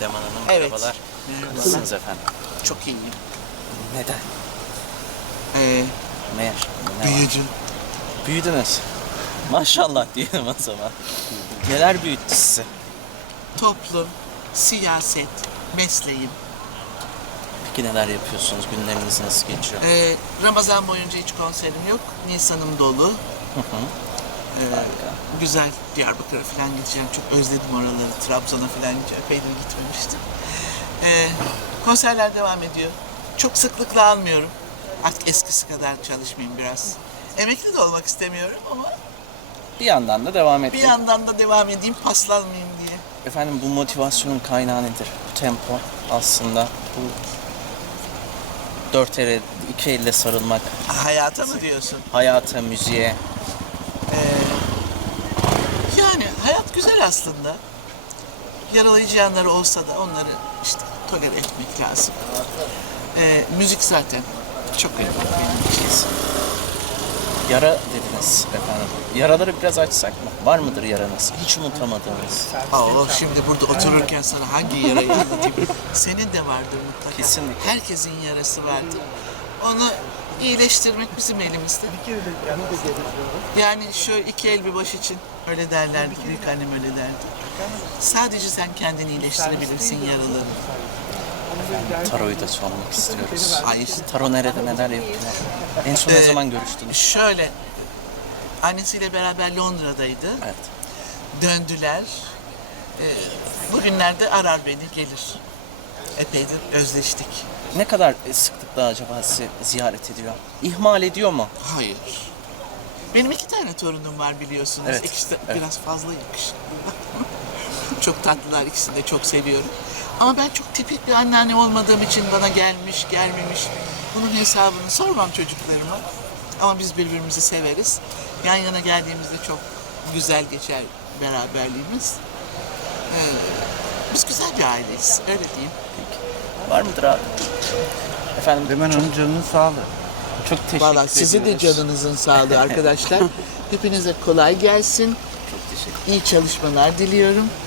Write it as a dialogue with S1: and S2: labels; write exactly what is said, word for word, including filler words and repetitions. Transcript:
S1: Leman Hanım,
S2: Evet.
S1: merhabalar.
S2: Merhabalar.
S1: Nasılsınız efendim?
S2: Çok iyiyim.
S1: Neden?
S2: Ee,
S1: Meğer. Ne var?
S2: büyüdü.
S1: Büyüdünüz. Maşallah diyelim o zaman. Neler büyüttü sizi?
S2: Toplum, siyaset, mesleğim.
S1: Peki neler yapıyorsunuz? Günleriniz nasıl geçiyor?
S2: Ee, Ramazan boyunca hiç konserim yok. Nisan'ım dolu.
S1: Hı hı.
S2: Ee,
S1: Harika.
S2: güzel Diyarbakır'a falan gideceğim. Çok özledim oraları. Trabzon'a falan gideceğim. Epeydir gitmemiştim. Ee, konserler devam ediyor. Çok sıklıkla almıyorum. Artık eskisi kadar çalışmayayım biraz. Emekli de olmak istemiyorum ama
S1: Bir yandan da devam
S2: bir
S1: etmek.
S2: yandan da devam edeyim, paslanmayayım diye.
S1: Efendim bu motivasyonun kaynağı nedir? Bu tempo aslında bu dört ele, iki elle sarılmak,
S2: Hayata mı diyorsun?
S1: hayata, müziğe.
S2: Ee, yani hayat güzel aslında. Yaralayıcı yanları olsa da onları işte tolere etmek lazım. Ee, müzik zaten çok önemli benim için.
S1: Yara dediniz efendim. Yaraları biraz açsak mı? Var mıdır yaranız? Hiç unutamadığınız.
S2: Aa, şimdi burada otururken sana hangi yarayı anlatayım? Senin de vardır mutlaka.
S1: Kesinlikle.
S2: Herkesin yarası vardır. Onu iyileştirmek bizim elimizde. Yani şöyle iki el bir baş için öyle derlerdi. Büyük annem öyle derdi. Sadece sen kendini iyileştirebilirsin yaralarını.
S1: Taro'yu da sormak istiyoruz.
S2: Hayır.
S1: Taro nerede, neler yapıyor? En son ne
S2: Ee,
S1: zaman görüştünüz?
S2: Şöyle, annesiyle beraber Londra'daydı.
S1: Evet.
S2: Döndüler. Ee, bugünlerde arar beni, gelir. Epeydir özleştik.
S1: Ne kadar sıklıkla acaba sizi ziyaret ediyor? İhmal ediyor mu?
S2: Hayır. Benim iki tane torunum var biliyorsunuz.
S1: Evet,
S2: İkisi de
S1: evet.
S2: biraz fazla yakışıklı. Çok tatlılar, ikisini de çok seviyorum. Ama ben çok tipik bir anneanne olmadığım için bana gelmiş, gelmemiş. Bunun hesabını sormam çocuklarıma. Ama biz birbirimizi severiz. Yan yana geldiğimizde çok güzel geçer beraberliğimiz. Ee, biz güzel bir aileyiz, öyle diyeyim.
S1: Var mıdır abi? Efendim
S3: Leman
S1: çok,
S3: Hanım canının sağlığı.
S1: çok teşekkür
S2: Valla sizin de
S1: ediyoruz.
S2: canınızın sağlığı arkadaşlar. Hepinize kolay gelsin.
S1: Çok teşekkür
S2: İyi çalışmalar diliyorum.